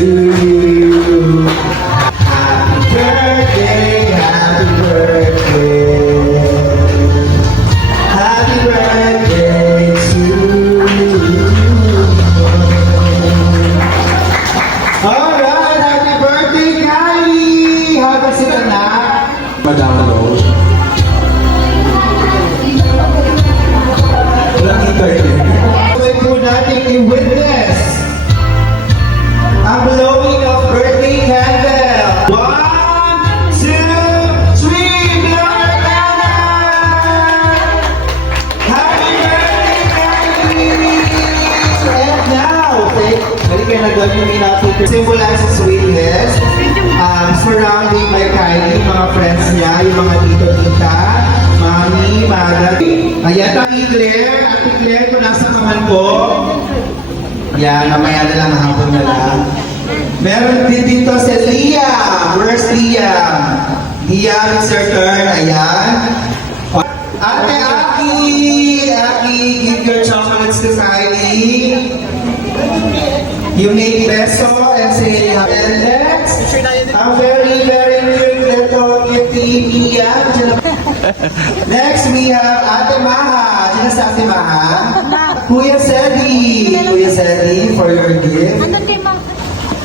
you. Happy birthday, happy birthday. Happy birthday to you. Alright, happy birthday, Kylie! Habang sila na, mag-download. Walang internet. Pwede po natin i-witness ang blowing of birthday candle. 1, 2, 3, blow the candle! Happy birthday, Kylie! And now, halika na gawin natin. Symbolizes sweetness. Surrounding by Kylie, mga friends niya, yung mga tito-tita, mami, mada. Ayan, Ate Claire. Ate Claire, kung nasa kaman ko. Yan, mamaya na lang, hapon na lang. Meron din dito si Lia. Where's Lia? Lia, it's your turn. Ayan. Ate Aki! Aki, give your chocolates to Kylie. You make peso and say, next, a very, very cute little kitty Lia. Next, we have Ate Maha. Sino sa Ate Maha? Kuya Sedi. Kuya Sedi, for your gift. Andun kay Ma'am.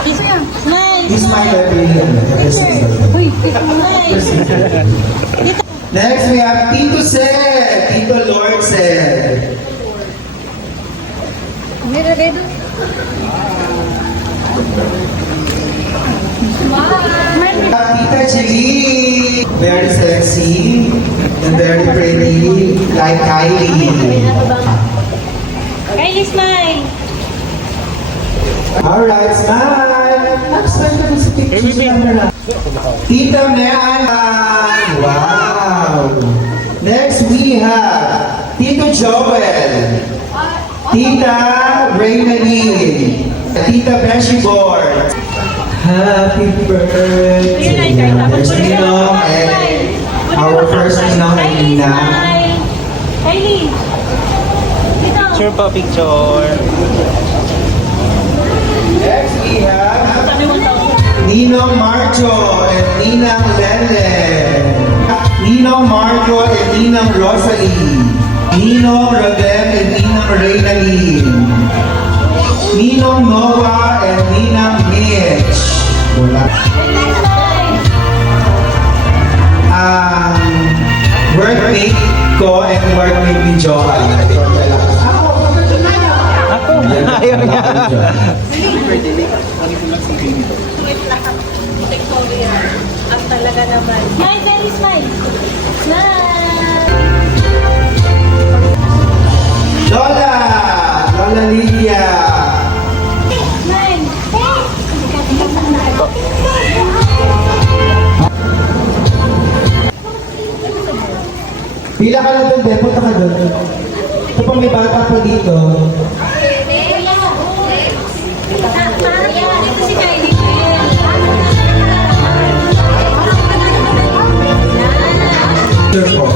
Ito yan. Nice. He's my birthday. Uy, nice. Next, we have Tito Sed. Tito Lord Sed. Mira, redo. Tita Chili. Very sexy and very pretty, like Kylie. Kylie, smile. Alright, smile. Smile naman sa pictures camera. Tita Mean. Wow. Next, we have Tito Joel. Tita Raymaline. Tita Beshi Board. Happy birthday. There's Ninong and our first Ninong and Nina. Kylie. Dito. Picture pa, picture. Next, we have Ninong Marjo and Ninang Lele. Ninong Marjo and Ninang Rosalie. Ninong Rodem and Ninang Reynaline. Ninong Noah and Ninang Mitch. Wala. Workmate ko and workmate ni Johan. Ako? Ayaw niya. Ang talaga naman. Smile, Kylie, smile. Smile. Lola! Lola Lydia! Smile. Pila ka lang doon, Be. Punta ka doon. Ito pang may bata pa dito. Dito si Kylie. Sure po.